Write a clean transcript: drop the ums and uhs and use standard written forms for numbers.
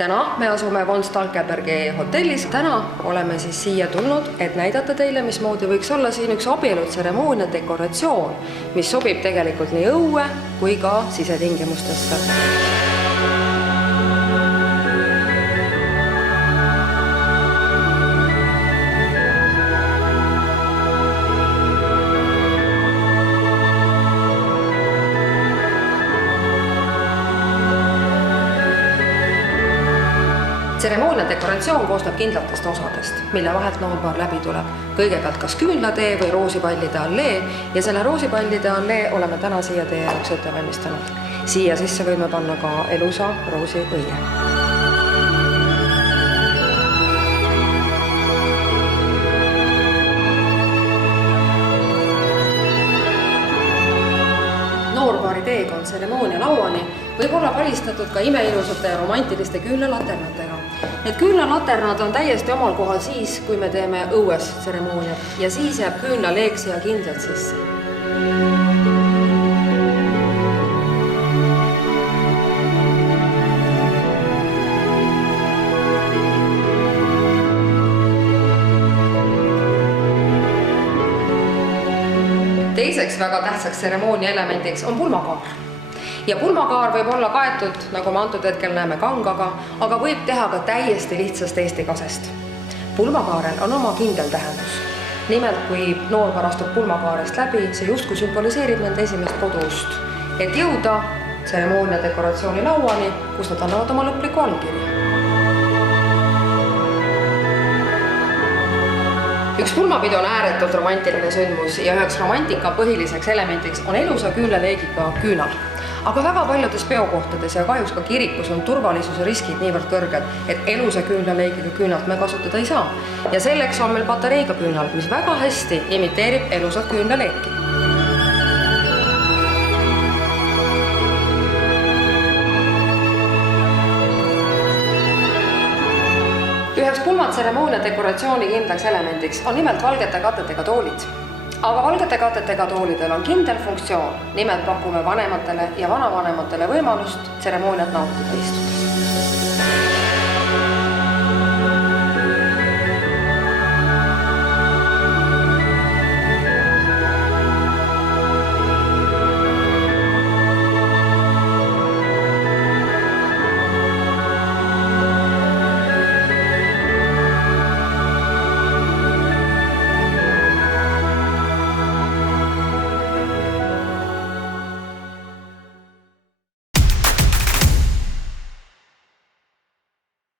Täna me asume von Stalkenbergi hotellis. Täna oleme siis siia tulnud, et näidata teile, mismoodi võiks olla siin üks abielutseremoonia dekoratsioon, mis sobib tegelikult nii õue kui ka sisetingimustesse. Tseremoonia dekoratsioon koosneb kindlatest osadest, mille vahelt noorpaar läbi tuleb. Kõigepealt kas küünlatee või roosipallide allee ja selle roosipallide allee oleme täna siia teie jaoks ette valmistanud. Siia sisse võime panna ka elusa roosiõie. Noorpaari teekond tseremoonia lauani võib olla palistatud ka imeilusate ja romantiliste küünlalaternatega. Need küünlalaternad on täiesti omal kohal siis, kui me teeme õues tseremooniat ja siis jääb küünlaleek siia kindlalt sisse. Teiseks väga tähtsaks tseremoonia elemendiks on pulmakaar. Ja pulmakaar võib olla kaetud, nagu me antud hetkel näeme, kangaga, aga võib teha ka täiesti lihtsast Eesti kasest. Pulmakaarel on oma kindel tähendus. Nimelt, kui noorpaar astub pulmakaarest läbi, see justkui sümboliseerib nende esimest koduust, et jõuda tseremoonia dekoratsiooni lauani, kus nad annavad oma lõpliku allkirja. Üks pulmapidu on ääretult romantiline sündmus ja üheks romantika põhiliseks elemendiks on elusa küünlaleegiga küünal. Aga väga paljudes peokohtades ja kahjuks ka kirikus on turvalisuse riskid niivõrd kõrged, et elusa küünlaleegiga küünalt me kasutada ei saa. Ja selleks on meil patareiga küünal, mis väga hästi imiteerib elusat küünlaleeki. Üheks pulmatseremoonia dekoratsiooni kindlaks elemendiks on nimelt valgete katetega toolid. Aga valgete katetega toolidel on kindel funktsioon, nimelt pakume vanematele ja vanavanematele võimalust tseremooniat nautida istudes.